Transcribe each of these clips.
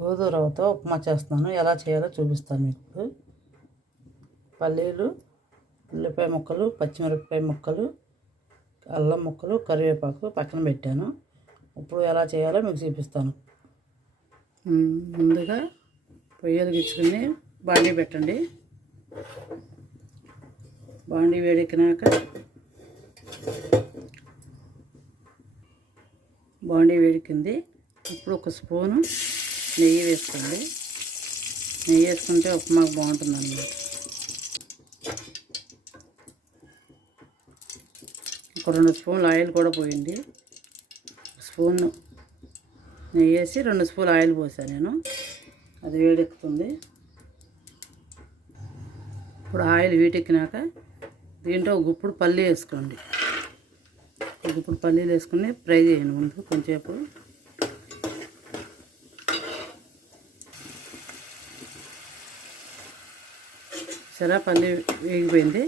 గోధుమ రవ్వతో ఉప్మా చేస్తున్నాను. ఎలా చేయాలో చూపిస్తాను మీకు. పల్లీలు, ఉల్లిపాయ ముక్కలు, పచ్చిమిరపకాయ ముక్కలు, అల్లం ముక్కలు, కరివేపాకు పక్కన పెట్టాను. ఇప్పుడు ఎలా చేయాలో మీకు చూపిస్తాను. ముందుగా పొయ్యి వెలిగించుకుని బాండీ పెట్టండి. బాండీ వేడెక్కినాక బాండీ వేడికింది. ఇప్పుడు ఒక స్పూను నెయ్యి వేసుకోండి. నెయ్యి వేసుకుంటే ఉప్మాకు బాగుంటుంది అన్నమాట. ఒక 2 స్పూన్లు ఆయిల్ కూడా పోయింది. స్పూన్ నెయ్యి వేసి 2 స్పూన్లు ఆయిల్ పోసాను నేను. అది వేడెక్కుతుంది. ఇప్పుడు ఆయిల్ వీటెక్కినాక దీంట్లో ఒక గుప్పుడు పల్లి వేసుకోండి. ఒక గుప్పుడు పల్లీలు వేసుకుని ఫ్రై చేయండి ముందు కొంచెంసేపు. సరే, పల్లి వేగిపోయింది.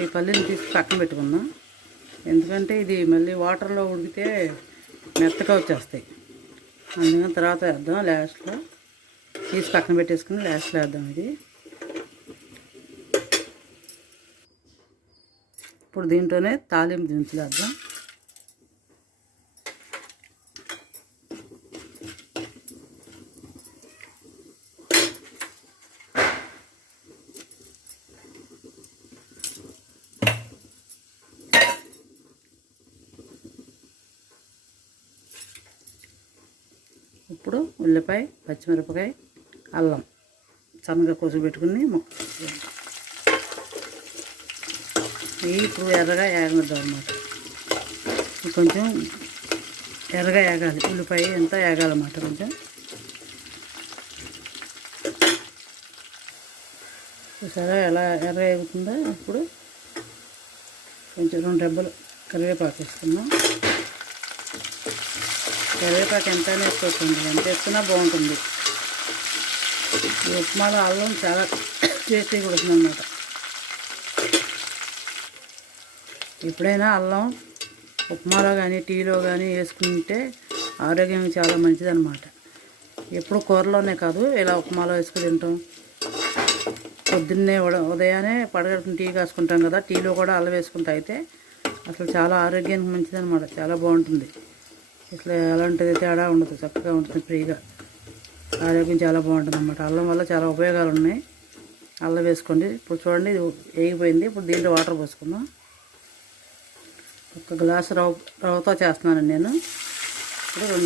ఈ పల్లీని తీసి పక్కన పెట్టుకుందాం. ఎందుకంటే ఇది మళ్ళీ వాటర్లో ఉడికితే మెత్తగా వచ్చేస్తాయి. అందుకని తర్వాత వేద్దాం. లాస్ట్లో తీసి పక్కన పెట్టేసుకుని లాస్ట్లో వేద్దాం. ఇది ఇప్పుడు దీంట్లోనే తాలింపు దినుసులు వేద్దాం. ఇప్పుడు ఉల్లిపాయ, పచ్చిమిరపకాయ, అల్లం సన్నగా కోసి పెట్టుకుని ఇవి ఇప్పుడు ఎర్రగా ఏగనిద్దాం అన్నమాట. కొంచెం ఎర్రగా ఏగాలి. ఉల్లిపాయ ఎంత ఏగాలన్నమాట. కొంచెం చూసారా ఎలా ఎర్ర ఏగుతుందో. ఇప్పుడు కొంచెం 2 రెబ్బలు కరివేపాకు వేసుకుందాం. కరివేపాకు ఎంత వేసుకోవచ్చండి, ఎంత వేసుకున్నా బాగుంటుంది. ఈ ఉప్మాలో అల్లం చాలా టేస్టీగా ఉడుతుంది అన్నమాట. ఎప్పుడైనా అల్లం ఉప్మాలో కానీ టీలో కానీ వేసుకుంటే ఆరోగ్యం చాలా మంచిదన్నమాట. ఎప్పుడు కూరలోనే కాదు, ఇలా ఉప్మాలో వేసుకుని తింటాం. పొద్దున్నే ఉదయాన్నే పడగడుకుని టీ కాసుకుంటాం కదా, టీలో కూడా అల్లం వేసుకుంటా అయితే అసలు చాలా ఆరోగ్యానికి మంచిదన్నమాట. చాలా బాగుంటుంది. ఇట్లా ఎలాంటిది తేడా ఉండదు, చక్కగా ఉంటుంది, ఫ్రీగా. ఆరోగ్యం చాలా బాగుంటుంది అన్నమాట. అల్లం వల్ల చాలా ఉపయోగాలు ఉన్నాయి. అల్లం వేసుకోండి. ఇప్పుడు చూడండి, ఇది వేగిపోయింది. ఇప్పుడు దీంట్లో వాటర్ పోసుకుందాం. 1 గ్లాసు రవ్వతో చేస్తున్నాను నేను. ఇప్పుడు 2